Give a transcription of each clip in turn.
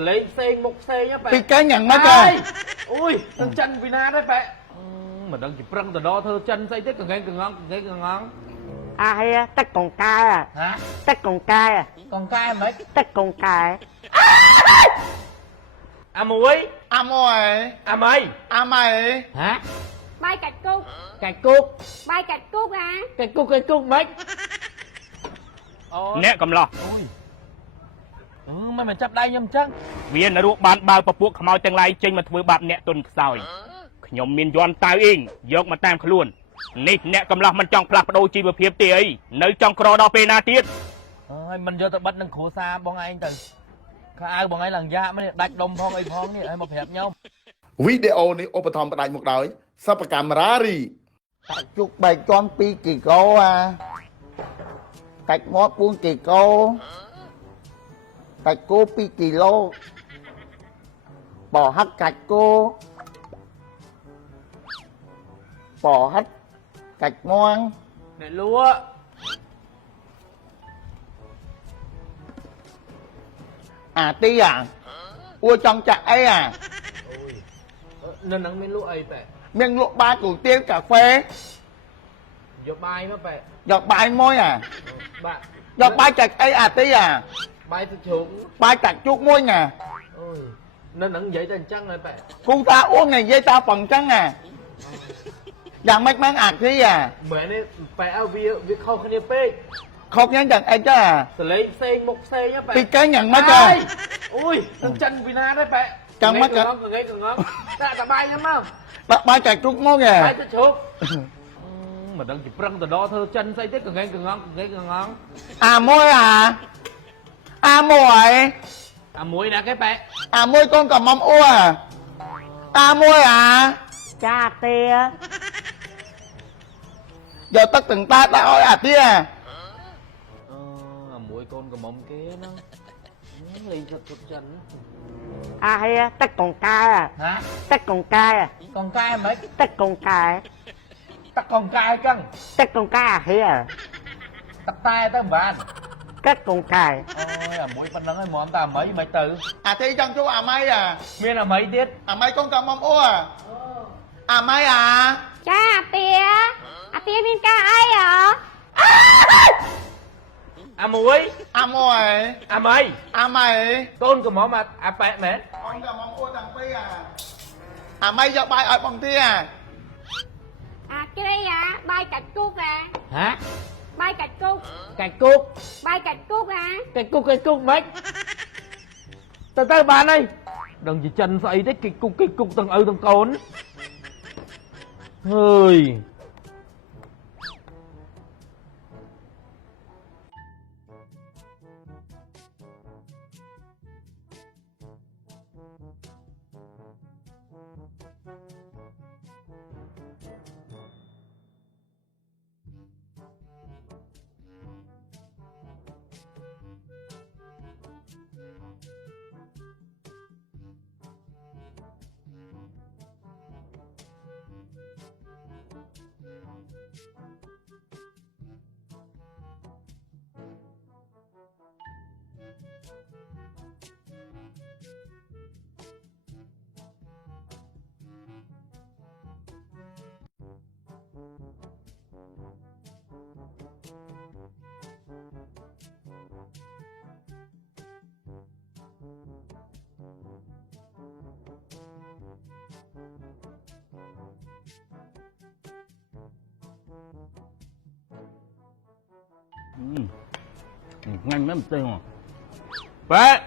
lấy xe một xe nhá Bị cái nhận mất à rồi. ui thằng chân vì na đấy bạn mà đang chỉ prăng từ đó thơ chân xây tiếc càng ngon À hay á, tất con cai à. hả Tất con cai à. còn cai mấy Tất con cai. à muối À mồi. à mày À mày. hả Bay cạch cúc. cạch cúc Bay cạch cúc à. cạch cúc mấy nè cầm lo mày chấp đây nhầm chắc វានរកបានបើពពួកខ្មោចទាំងឡាយចេញមកធ្វើបាបអ្នកទុនខ្សោយខ្ញុំមានយន្តតាវអ៊ីងយកមកតាមខ្លួននេះអ្នកកំឡោះមិនចង់ផ្លាស់ប្ដូរជីវភាពទេអីនៅចង់ក្រដល់ពេលណាទៀត ơi mình vô tao bắt đằng khổ xa bọn anh từ khai ai bọn anh lần dạ mới đạch đông phong ấy phong đi ai mà phép nhau វីដេអូនេះឧបត្ថម្ភផ្ដាច់មកដោយសិប្បកម្មរារី Cạch chút bày con pi kỳ cô à. Cạch mót buông kỳ cô. Cạch cô pi kỳ lô. Bỏ hắt cạch cô. Bỏ hắt cạch ngoan. để lúa À ti à. Ua trong chặt ấy à. nên nắng miếng lúa ấy phải Miếng lụa ba củ tiên cà phê. vô bay nó phải Giọt bài môi à. bạn Giọt bài chặt ấy à ti à. bay thực chúng Bài chặt chút môi nè. ôi nên nắng giấy thành trăng này phải Cô ta uống này dây ta phần trắng à. Dạng mách mang ạc thế à. mẹ này phải ao việc không khăn phê Không nhắn chẳng ai chứ à. lấy xe một xe nhá phải Bị cái nhận mất rồi. ui thằng chân vì na đấy phải Chân mất rồi. càng ngon ta bay nhá mau Bác ba chạy trúc mốt kìa. bay thực chúng mà đang chỉ prăng từ đó thơ chân xây tiếc càng ngon À môi à. À môi. à muối đã cái bẹ À môi con cầm mâm ua à. À môi à. Cha tia. Giờ tất từng ta đã ôi à tia à. à muối con có mông kế nó lấy thật thật chân À hay á, tất con cai à. hả Tất con cai à. con cai mấy Tất con cai. tắt con cai căng Tất con cai à hay à. tắt tay tao bàn Tất con cai. ôi à muối phân nắng ấy mồm ta mấy mấy từ À thì trong chú à mây à. miên là mấy tiết À mây con cầm mâm ua à. À mây à. Cha tía. À tía bên ca ai à. à muối À môi. à mày À mày. con của mỏ mà à bẹ mẹ Con cầm mâm ua thằng Pi à. À mây giờ bài ở bằng tia à. À cái đây à. Bay cạch cúc à. hả Bay cạch cúc. cạch cúc Bay cạch cúc à. cạch cúc mấy từ từ bàn ơi đừng chỉ chân xây đấy kịch cục từng từng cốn hơi nhanh mấy một tên mà bé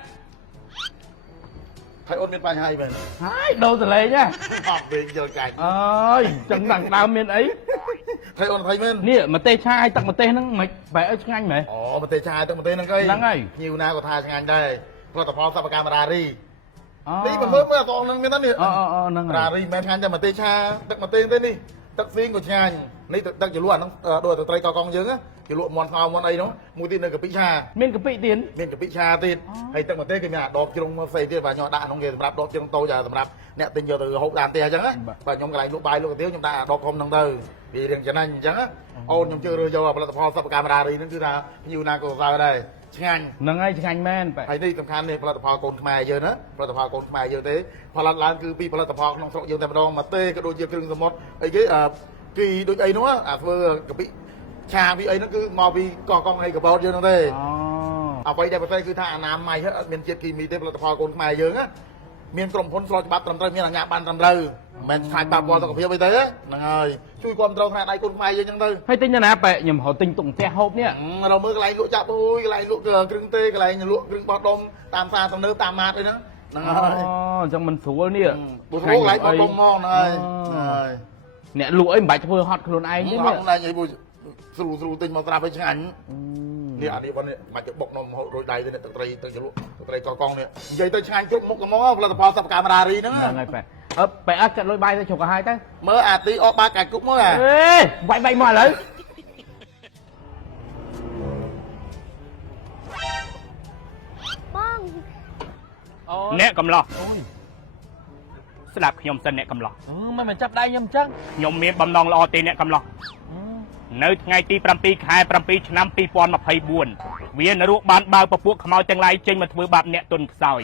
Thấy ôn miên bài hay vậy. hai đâu từ lấy nhá Học về giờ cảnh. ơi chẳng đằng đào miền ấy Thấy ôn thấy men. nè mà tê chai tặng mà tê nó mày bẻ ở nhanh mày Ồ mà tê chai tao mà tê năng cây. Năng ơi. Nhiều nào có thai sang anh đây. Có tập phó sắp camera đi. ờ Đi mà mới còn năng miên đó nè. năng Ra này đi men khăn cho mà tê cha, tức mà tê tên đi. Tức xin của cha. Ní tức chỉ luôn nó đôi tụi tây cao con dướng á. Chỉ luôn mòn phao mòn ấy nó. Mua tin được cái cha. miền cái bị tiến Miền cái cha tin. Hay tức mà tê cái nhà đọp trong phê tiền và nhỏ đạn không nghề sầm đọp trong tôi giờ sầm đọp. Nè tin giờ từ hộp đàn tê chẳng á. Và nhóm cái này lúc bài lúc cái tiếng chúng ta đọp không năng từ. Vì đừng cho nên chẳng á. Ôn nhóm chưa rồi vô là tập phó sắp camera đi nó cứ ra nhiều nào có sao đây. ឆ្ងាញ់ ហ្នឹងហើយឆ្ងាញ់មែនបែ ហើយនេះសំខាន់នេះផលិតផលកូនខ្មែរយើងណាផលិតផលកូនខ្មែរយើងទេផលិតឡើងគឺពីផលិតផលក្នុងស្រុកយើងតែម្ដងមកទេក៏ដូចជាគ្រឿងសមុទ្រអីគេពីដូចអីនោះអាធ្វើកាពិឆាពីអីហ្នឹងគឺមកពីកោះកុងហើយកបោតយើងហ្នឹងទេ អូ អ្វីដែលប្រទេសគឺថាអនាម័យអត់មានជាតិគីមីទេផលិតផលកូនខ្មែរយើងណាមានក្រុមហ៊ុនស្របច្បាប់ត្រឹមត្រូវមានអាជ្ញាប័ណ្ណត្រឹមត្រូវមិនមែនខាយប៉ះពាល់សុខភាពអីទេហ្នឹងហើយជួយគ្រប់គ្រងថ្នាក់ដៃកូនខ្មែរយើងហ្នឹងទៅ ហើយទិញទៅណាបែខ្ញុំរត់ទិញទុកផ្ទះហូបនេះ เราមើលកន្លែងលក់ចាក់បួយកន្លែងលក់គ្រឿងទេកន្លែងលក់គ្រឿងបោះដុំតាមផ្សារទំនើបតាមម៉ាតអីហ្នឹងហ្នឹង អូ ហើយ អញ្ចឹងមិនស្រួលនេះ បួសកន្លែងបោះដុំហ្មងហ្នឹងហើយហើយ អ្នកលក់អីមិនបាច់ធ្វើហត់ខ្លួនឯងទេ នេះ នេះ កន្លែងអីបួសស្រួលទិញមកស្រាប់ឲ្យឆ្ងាញ់នេះអានេះបងនេះមិនទៅបុកនំហូតរួចដៃទេទឹកត្រីទៅជលក់ទឹកត្រីកកងនេះនិយាយទៅឆ្ងាញ់គ្រប់មុខហ្មងផលិតផលសិប្បកម្មរារីហ្នឹង ហ្នឹងហើយបែបែអត់កាត់លុយបាយទៅជ្រុកកាហើយទៅ មើលអាទីអបបាកាច់គុកមើលអា អេបាយមកឥឡូវ បង អូ អ្នកកំឡោះ អូយ ស្ដាប់ខ្ញុំសិនអ្នកកំឡោះ មិនចាប់ដៃខ្ញុំអញ្ចឹង ខ្ញុំមានបំណងល្អទេអ្នកកំឡោះនៅថ្ងៃទី7ខែ7ឆ្នាំ2024វានរកបានបើពពួកខ្មោចទាំងឡាយចេញមកធ្វើបាបអ្នកទុនខ្សោយ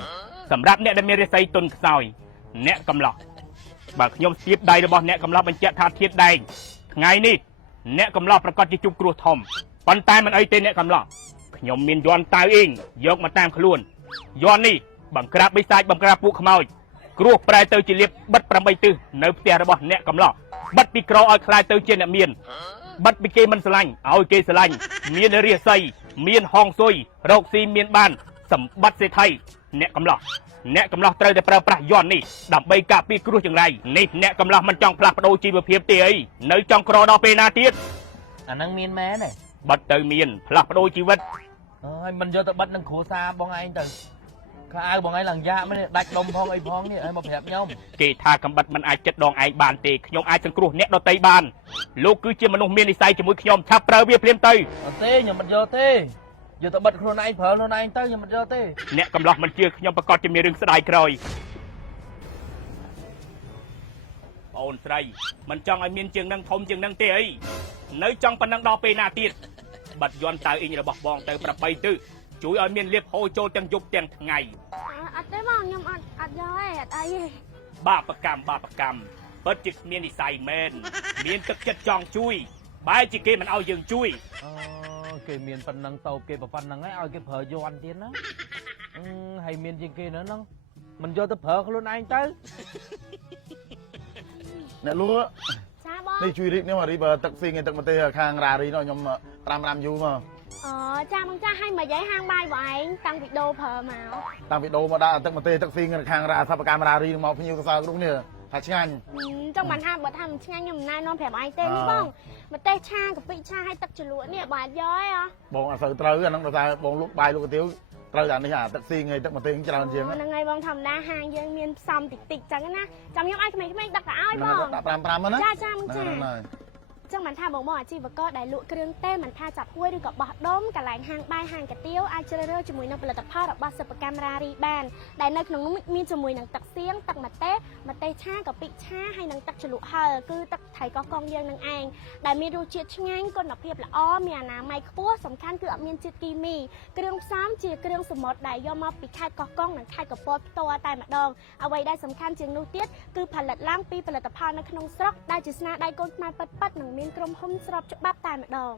សម្រាប់អ្នកដែលមានរិស័យទុនខ្សោយអ្នកកំឡោះបើខ្ញុំស្ទាបដៃរបស់អ្នកកំឡោះបញ្ជាក់ថាធាតដែងថ្ងៃនេះអ្នកកំឡោះប្រកាសជាជួបគ្រោះធំប៉ុន្តែមិនអីទេអ្នកកំឡោះខ្ញុំមានយន្តតាវអ៊ីងយកមកតាមខ្លួនយន្តនេះបង្ក្រាបបិសាចបង្ក្រាបពួកខ្មោចគ្រោះប្រែទៅជាលៀបបិទ8ទិសនៅផ្ទះរបស់អ្នកកំឡោះបិទពីក្រឲ្យខ្លាយទៅជាអ្នកមានបិទពីគេមិនស្រឡាញ់ឲ្យគេស្រឡាញ់មានរាសីមានហងស៊ុយរកស៊ីមានបានសម្បត្តិសេដ្ឋីអ្នកកំឡោះត្រូវតែប្រើប្រាស់យន្តនេះដើម្បីការពារគ្រោះចង្រៃនេះអ្នកកំឡោះមិនចង់ផ្លាស់ប្ដូរជីវភាពទេអីនៅចង់ក្រដល់ពេលណាទៀត អាហ្នឹងមានមែនទេ បិទទៅមានផ្លាស់ប្ដូរជីវិត ហើយមិនយកទៅបិទនឹងគ្រួសារបងឯងទៅខោអាវបងឯងឡើងយ៉ាក់មែនដាច់ដុំផងអីផងនេះឲ្យមកប្រាប់ខ្ញុំ គេថាកំបិតមិនអាចចិត្តដងឯងបានទេខ្ញុំអាចសង្គ្រោះអ្នកដទៃបានលោកគឺជាមនុស្សមាននិស្ស័យជាមួយខ្ញុំឆាប់ប្រើវាភ្លាមទៅ អត់ទេខ្ញុំមិនយកទេយកទៅបិទខ្លួនឯងប្រើខ្លួនឯងទៅខ្ញុំមិនយកទេ អ្នកកំឡោះមិនជឿខ្ញុំប្រកាសជាមានរឿងស្ដាយក្រោយអូនស្រីមិនចង់ឲ្យមានជើងនឹងធំជាងនឹងទេអីនៅចង់ប៉ុណ្ណឹងដល់ពេលណាទៀតបិទយន្តតៅអ៊ីងរបស់បងទៅ8ទិសជួយឲ្យមានលៀបហូរចូលទាំងយប់ទាំងថ្ងៃ អត់ទេបងខ្ញុំអត់យកទេអត់អីទេ បាបកម្មពិតជាមាននិស្ស័យមែនមានទឹកចិត្តចង់ជួយបែរជាគេមិនឲ្យយើងជួយ អូគេមានប៉ុណ្ណឹងតោបគេប៉ុណ្ណឹងហើយឲ្យគេប្រើយន្តទៀតណាហើយមានជាងគេnữaហ្នឹងមិនយកទៅប្រើខ្លួនឯងទៅ អ្នកលក់ ចាបង នេះជួយរីកនេះមករីបទឹកស៊ីងទឹកម្ទេសខាងរារីនោះខ្ញុំ5រ៉ាំយូរមក អូចាបងចាឲ្យមកយាយហាងបាយបងឯងតាំងវីដេអូប្រើមក តាមវីដេអូមកដាក់ទឹកម្ទេសទឹកស៊ីងខាងរាសិប្បកម្មរារីមកភ្ញៀវកសើគ្រប់នេះថាឆ្ងាញ់ ចង់បានថាបើថាមិនឆ្ងាញ់ខ្ញុំមិនណែនាំប្រាប់ឯងទេនេះបងម្ទេសឆាកាពិឆាឲ្យទឹកជ្រលក់នេះបើអត់យកទេហ៎ បងអត់សូវត្រូវអាហ្នឹងដោយសារបងលក់បាយលក់កាទៀវត្រូវតែនេះអាទឹកស៊ីងឯទឹកម្ទេសច្រើនជាង ហ្នឹងហើយបងធម្មតាហាងយើងមានផ្សំតិចតិចចឹងណាចាំខ្ញុំឲ្យក្មេងៗដឹកទៅឲ្យបង ដាក់5ហ្នឹងណា ចាបងចាចឹងមិនថាបងអាជីវករដែលលក់គ្រឿងទេមិនថាចាប់ហួយឬក៏បោះដុំកន្លែងហាងបាយហាងកាទៀវអាចជ្រើសរើសជាមួយនឹងផលិតផលរបស់សិប្បកម្មរារីបានដែលនៅក្នុងនោះមានជាមួយនឹងទឹកសៀងទឹកម្ទេសឆាកាពិឆាហើយនឹងទឹកជ្រលក់ហឹរគឺទឹកថៃកោះកងយើងនឹងឯងដែលមានរសជាតិឆ្ងាញ់គុណភាពល្អមានអនាម័យខ្ពស់សំខាន់គឺអត់មានជាតិគីមីគ្រឿងផ្សំជាគ្រឿងសមុទ្រដែលយកមកពីខេត្តកោះកុងនិងខេត្តកពតផ្ទាល់តែម្ដងអ្វីដែលសំខាន់ជាងនោះទៀតគឺផលិតឡើងពីផលិតផលនៅក្នុងស្រុកដែលជាស្នាដៃកូនខ្មែរពិតៗនិងមានក្រុមហ៊ុនស្របច្បាប់តែម្ដង